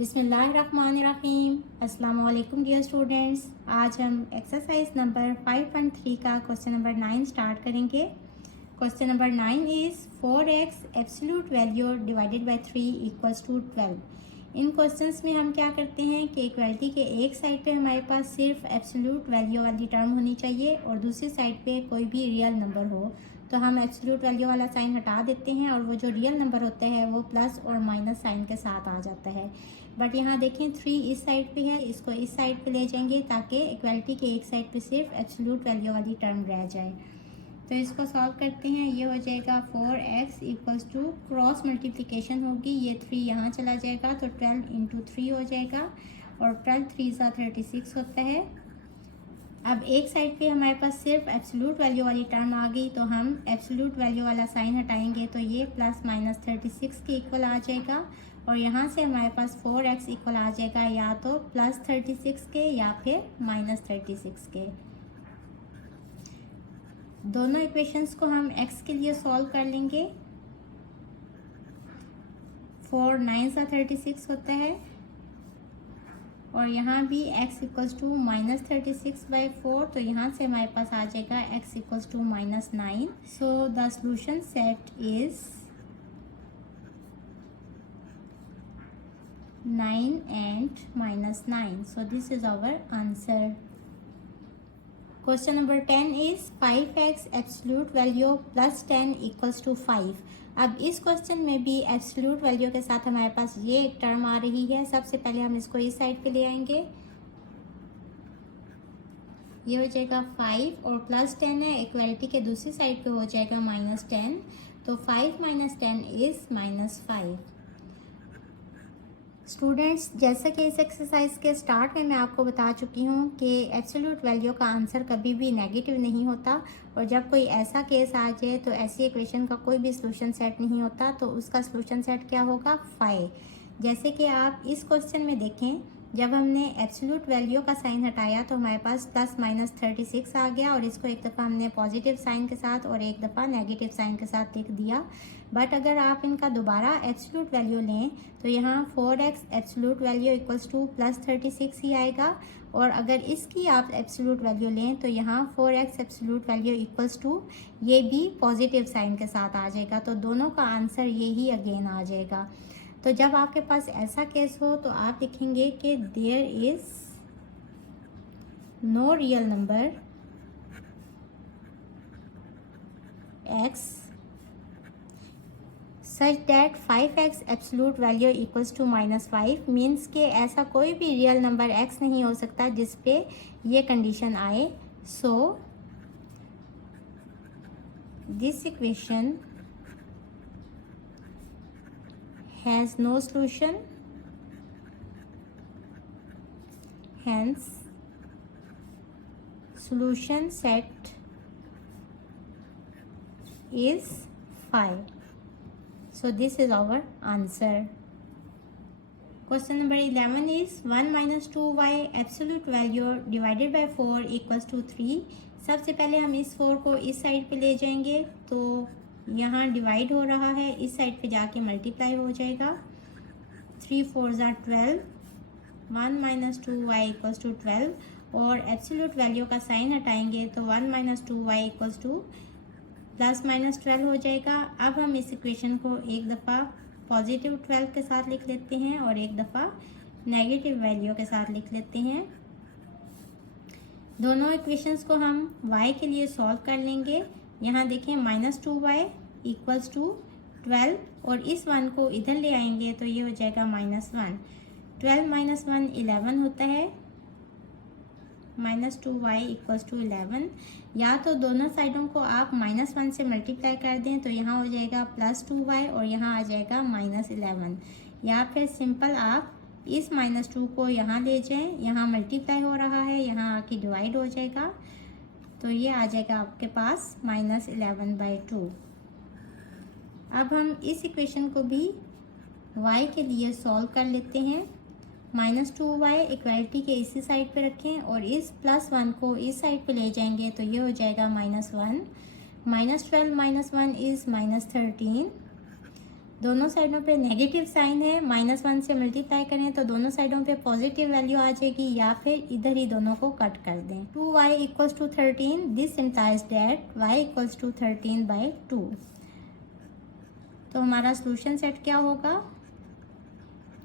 बिस्मिल्लाहिर्रहमानिर्रहीम। अस्सलाम वालेकुम डियर स्टूडेंट्स। आज हम एक्सरसाइज नंबर 5.3 का क्वेश्चन नंबर 9 स्टार्ट करेंगे। Question number 9 is 4x absolute value divided by 3 equals to 12। इन क्वेश्चंस में हम क्या करते हैं कि इक्वलिटी के एक साइड पे हमारे पास सिर्फ एब्सोल्यूट वैल्यू वाली टर्म होनी चाहिए और दूसरी साइड पे कोई भी रियल नंबर हो, तो हम एब्सोल्यूट वैल्यू वाला साइन हटा देते हैं और वो जो रियल नंबर होता है वो प्लस और माइनस साइन के साथ आ जाता है। बट यहाँ देखें 3 इस साइड पे है, इसको इस साइड पे ले जाएंगे ताकि इक्वलिटी के एक साइड पे सिर्फ एब्सोल्यूट वैल्यू वाली टर्म रह जाए। तो इसको सॉल्व करते हैं। ये हो जाएगा 4x equals to cross multiplication होगी, ये 3 यहाँ चला जाएगा तो 12 इंटू 3 हो जाएगा और 12 3 सा 36 होता है। अब एक साइड पे हमारे पास सिर्फ एब्सोल्यूट वैल्यू वाली टर्म आ गई, तो हम एब्सोल्यूट वैल्यू वाला साइन हटाएंगे तो ये प्लस माइनस 36 के इक्वल आ जाएगा और यहाँ से हमारे पास 4x इक्वल आ जाएगा या तो प्लस 36 के या फिर माइनस 36 के। दोनों इक्वेशंस को हम x के लिए सॉल्व कर लेंगे। 4 9 सा 36 होता है और यहाँ भी x इक्वल्स टू माइनस 36/4, तो यहाँ से हमारे पास आ जाएगा x equals to minus 9। So the solution set is 9 and minus 9. So this is our answer. Question number 10 is 5x absolute value plus 10 equals to 5. अब इस क्वेश्चन में भी एब्सोल्यूट वैल्यू के साथ हमारे पास ये एक टर्म आ रही है। सबसे पहले हम इसको इस साइड पे ले आएंगे, ये हो जाएगा 5 और प्लस 10 है, इक्वलिटी के दूसरी साइड पे हो जाएगा माइनस 10, तो 5 माइनस 10 इज माइनस 5। स्टूडेंट्स, जैसा कि इस एक्सरसाइज के स्टार्ट में मैं आपको बता चुकी हूँ कि एब्सोल्यूट वैल्यू का आंसर कभी भी नेगेटिव नहीं होता और जब कोई ऐसा केस आ जाए तो ऐसी इक्वेशन का कोई भी सॉल्यूशन सेट नहीं होता, तो उसका सॉल्यूशन सेट क्या होगा 5। जैसे कि आप इस क्वेश्चन में देखें, जब हमने एब्सोल्यूट वैल्यू का साइन हटाया तो हमारे पास प्लस माइनस 36 आ गया और इसको एक दफ़ा हमने पॉजिटिव साइन के साथ और एक दफ़ा नेगेटिव साइन के साथ लिख दिया। बट अगर आप इनका दोबारा एब्सोल्यूट वैल्यू लें तो यहाँ 4x absolute value equals two plus 36 ही आएगा और अगर इसकी आप एब्सोल्यूट वैल्यू लें तो यहाँ 4x absolute value equals to ये भी पॉजिटिव साइन के साथ आ जाएगा, तो दोनों का आंसर ये ही अगेन आ जाएगा। तो जब आपके पास ऐसा केस हो तो आप लिखेंगे कि there is no real number x such that 5x absolute value equals to minus 5, means के ऐसा कोई भी रियल नंबर x नहीं हो सकता जिस पे ये कंडीशन आए। So this equation has no solution, hence solution set is 5. So this is our answer. Question number 11 is 1 minus 2y absolute value divided by 4 equals to 3. सबसे पहले हम इस 4 को इस साइड पे ले जाएंगे, तो यहाँ डिवाइड हो रहा है, इस साइड पे जाके मल्टीप्लाई हो जाएगा। 3 4 ज़ा 12, 1 माइनस 2y इक्वल्स टू 12 और एब्सोल्यूट वैल्यू का साइन हटाएंगे तो 1 minus 2y equals two plus minus 12 हो जाएगा। अब हम इस इक्वेशन को एक दफ़ा पॉजिटिव 12 के साथ लिख लेते हैं और एक दफ़ा नेगेटिव वैल्यू के साथ लिख लेते हैं। दोनों इक्वेशंस को हम y के लिए सॉल्व कर लेंगे। यहाँ देखें माइनस 2y इक्वल्स टू 12 और इस 1 को इधर ले आएंगे तो ये हो जाएगा माइनस 1। 12 माइनस 1 11 होता है, माइनस 2y इक्वल्स टू 11। या तो दोनों साइडों को आप माइनस 1 से मल्टीप्लाई कर दें तो यहाँ हो जाएगा प्लस 2y और यहाँ आ जाएगा माइनस 11, या फिर सिंपल आप इस माइनस 2 को यहाँ ले जाएं, यहाँ मल्टीप्लाई हो रहा है, यहाँ आके डिवाइड हो जाएगा, तो ये आ जाएगा आपके पास माइनस 11/2। अब हम इस इक्वेशन को भी y के लिए सॉल्व कर लेते हैं। माइनस 2y इक्वलिटी के इसी साइड पे रखें और इस प्लस 1 को इस साइड पे ले जाएंगे तो ये हो जाएगा minus 1। Minus 12 minus 1 is minus 13 दोनों साइडों पे नेगेटिव साइन है, -1 से मल्टीप्लाई करें तो दोनों साइडों पे पॉजिटिव वैल्यू आ जाएगी, या फिर इधर ही दोनों को कट कर दें। 2y equals to 13, this implies that y equals to 13/2। तो हमारा सोल्यूशन सेट क्या होगा?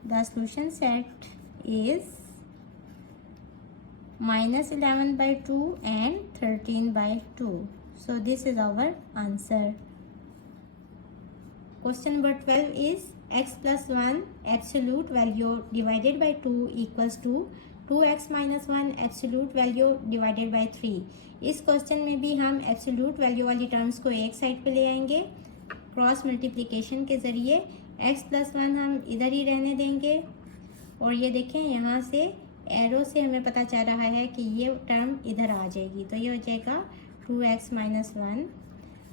The solution set is -11/2 and 13/2. So this is our answer. Question number 12 is x plus 1 absolute value divided by 2 equals to 2x minus 1 absolute value divided by 3. इस question में भी हम absolute value वाली terms को एक side पे ले आएंगे क्रॉस मल्टीप्लिकेशन के ज़रिए। x प्लस 1 हम इधर ही रहने देंगे, और ये देखें यहाँ से एरो से हमें पता चल रहा है कि ये टर्म इधर आ जाएगी, तो ये हो जाएगा 2x minus 1,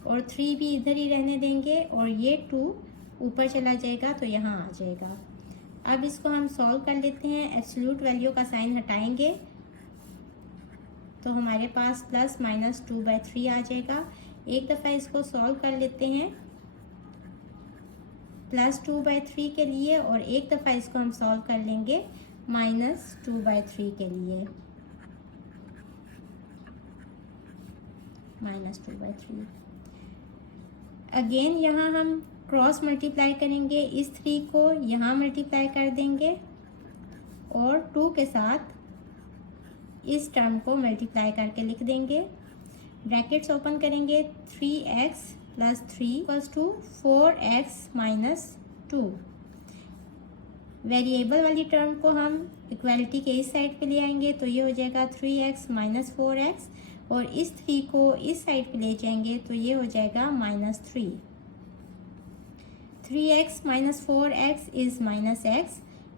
और 3 भी इधर ही रहने देंगे, और ये 2 ऊपर चला जाएगा तो यहाँ आ जाएगा। अब इसको हम सॉल्व कर लेते हैं। एब्सोल्यूट वैल्यू का साइन हटाएंगे तो हमारे पास प्लस माइनस 2/3 आ जाएगा। एक दफ़ा इसको सॉल्व कर लेते हैं प्लस 2/3 के लिए, और एक दफ़ा इसको हम सॉल्व कर लेंगे -2/3 के लिए, -2/3। अगेन यहाँ हम क्रॉस मल्टीप्लाई करेंगे, इस 3 को यहाँ मल्टीप्लाई कर देंगे और 2 के साथ इस टर्म को मल्टीप्लाई करके लिख देंगे। ब्रैकेट्स ओपन करेंगे, 3x + 3 = 4x - 2। वेरिएबल वाली टर्म को हम इक्वालिटी के इस साइड पे ले आएंगे तो ये हो जाएगा 3x - 4x, और इस 3 को इस साइड पे ले जाएंगे तो ये हो जाएगा -3। 3x - 4x is -x,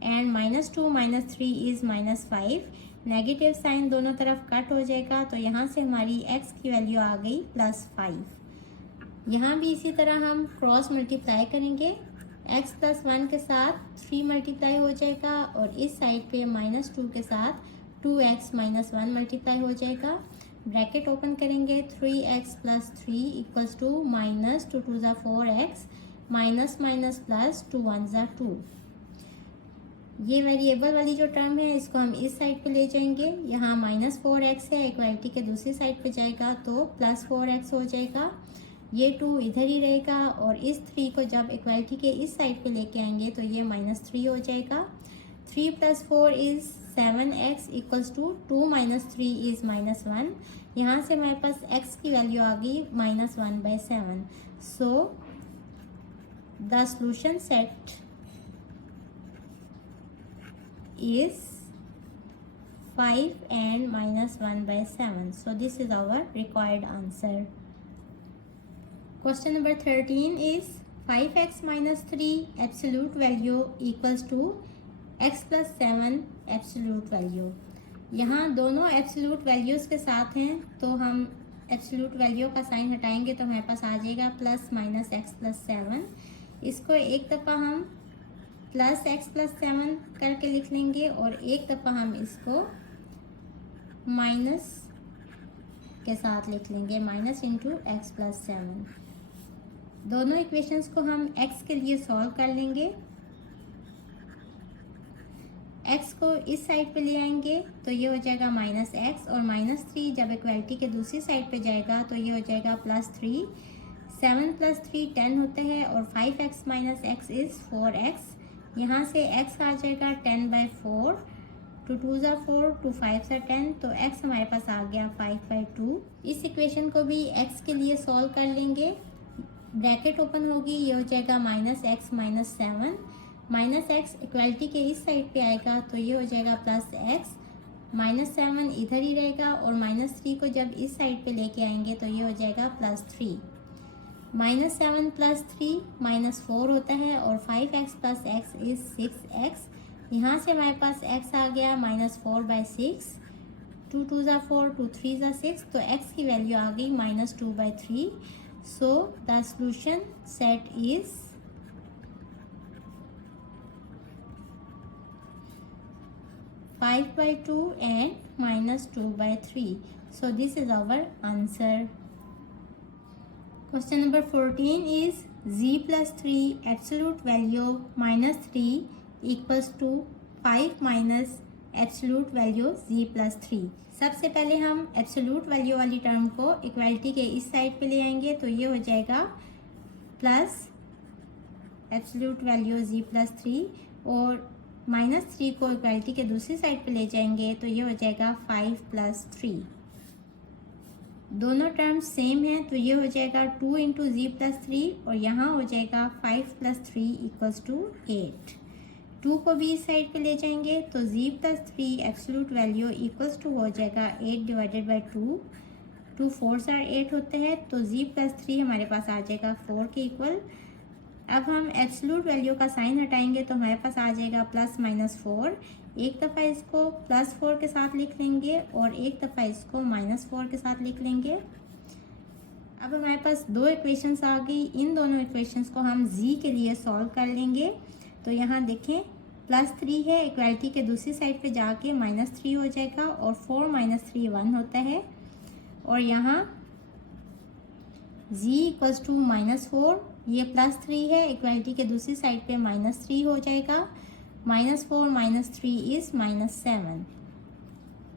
and -2 - 3 is -5। Negative sign दोनों तरफ कट हो जाएगा, तो यहाँ से हमारी x की वैल्यू आ गई +5। यहाँ भी इसी तरह हम क्रॉस मल्टीप्लाई करेंगे, x + 1 के साथ 3 मल्टीप्लाई हो जाएगा, और इस साइड पे -2 के साथ 2x - 1 मल्टीप्लाई हो जाएगा। ब्रैकेट ओपन करेंगे, 3x + 3 = -2 × 2 = 4x, - +2 × 1 = 2। ये वेरिएबल वाली जो टर्म है इसको हम इस साइड पे ले जाएंगे। यहाँ -4x है, इक्वालिटी के दूसरी साइड पे जाएगा तो +4x हो जाएगा। ये 2 इधर ही रहेगा, और इस 3 को जब इक्वालिटी के इस साइड पे लेके आएंगे तो ये -3 हो जाएगा। 3 + 4 इज 7x = 2 - 3 इज -1। यहाँ से हमारे पास x की वैल्यू आ गई -1/7। सो the solution set is 5 and -1/7. So this is our required answer. Question number 13 is 5x - 3 absolute value equals to x + 7 absolute value. यहाँ दोनों एब्सोल्यूट वैल्यूज़ के साथ हैं, तो हम एब्सोल्यूट वैल्यू का साइन हटाएंगे तो हमारे पास आ जाएगा +-x + 7। इसको एक दफ़ा हम +x + 7 करके लिख लेंगे, और एक दफ़ा हम इसको माइनस के साथ लिख लेंगे, -x + 7। दोनों इक्वेशंस को हम x के लिए सॉल्व कर लेंगे। x को इस साइड पे ले आएंगे तो ये हो जाएगा -x, और -3 जब इक्वालिटी के दूसरी साइड पे जाएगा तो ये हो जाएगा +3। 7 + 3 10 होता है, और 5x - x इज़ 4x। यहाँ से x आ जाएगा 10/4, 2 × 2 = 4, 2 × 5 = 10, तो x हमारे पास आ गया 5/2। इस इक्वेशन को भी x के लिए सॉल्व कर लेंगे। ब्रैकेट ओपन होगी, ये हो जाएगा -x - 7। -x इक्वालिटी के इस साइड पे आएगा तो ये हो जाएगा +x, -7 इधर ही रहेगा, और -3 को जब इस साइड पे लेके आएंगे तो ये हो जाएगा +3। -7 + 3 -4 होता है, और 5x + x इज 6x। यहाँ से हमारे पास x आ गया -4/6, 2 × 2 = 4, 2 × 3 = 6, तो x की वैल्यू आ गई -2/3। सो the solution set is 5/2 and -2/3. So this is our answer. Question number 14 is z plus 3 absolute value minus 3 equals to 5 minus absolute value z plus 3। सबसे पहले हम एब्सोल्यूट वैल्यू वाली टर्म को equality के इस side पे ले आएंगे, तो ये हो जाएगा plus absolute value z plus 3 और माइनस 3 को इक्वालिटी के दूसरी साइड पे ले जाएंगे, तो ये हो जाएगा 5 प्लस 3। दोनों टर्म्स सेम है, तो ये हो जाएगा 2 इंटू जी प्लस 3 और यहाँ हो जाएगा 5 प्लस 3 इक्वल्स टू 8। 2 को भी इस साइड पे ले जाएंगे, तो g plus 3 absolute value equals to हो जाएगा 8 डिवाइडेड बाई 2। 2 4 8 होते हैं, तो जी प्लस 3 हमारे पास आ जाएगा 4 के इक्वल। अब हम एब्सोल्यूट वैल्यू का साइन हटाएंगे तो हमारे पास आ जाएगा प्लस माइनस 4। एक दफ़ा इसको प्लस 4 के साथ लिख लेंगे और एक दफ़ा इसको माइनस 4 के साथ लिख लेंगे। अब हमारे पास दो इक्वेशंस आ गई, इन दोनों इक्वेशंस को हम z के लिए सॉल्व कर लेंगे। तो यहाँ देखें प्लस 3 है, इक्वालिटी के दूसरी साइड पे जाके माइनस 3 हो जाएगा और 4 माइनस 3 1 होता है। और यहाँ z इक्वल्स टू माइनस 4, ये प्लस 3 है, इक्वालिटी के दूसरी साइड पे माइनस 3 हो जाएगा। Minus 4 minus 3 is minus 7।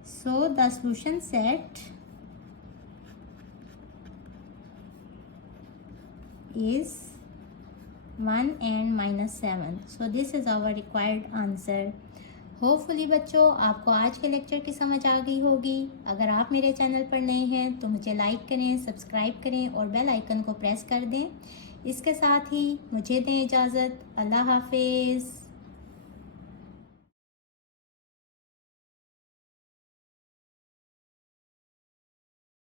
So the solution set is 1 and -7. So this is our required answer. Hopefully बच्चों आपको आज के लेक्चर की समझ आ गई होगी। अगर आप मेरे चैनल पर नए हैं तो मुझे लाइक करें, सब्सक्राइब करें और बेल आइकन को प्रेस कर दें। इसके साथ ही मुझे दें इजाज़त। अल्लाह हाफिज़।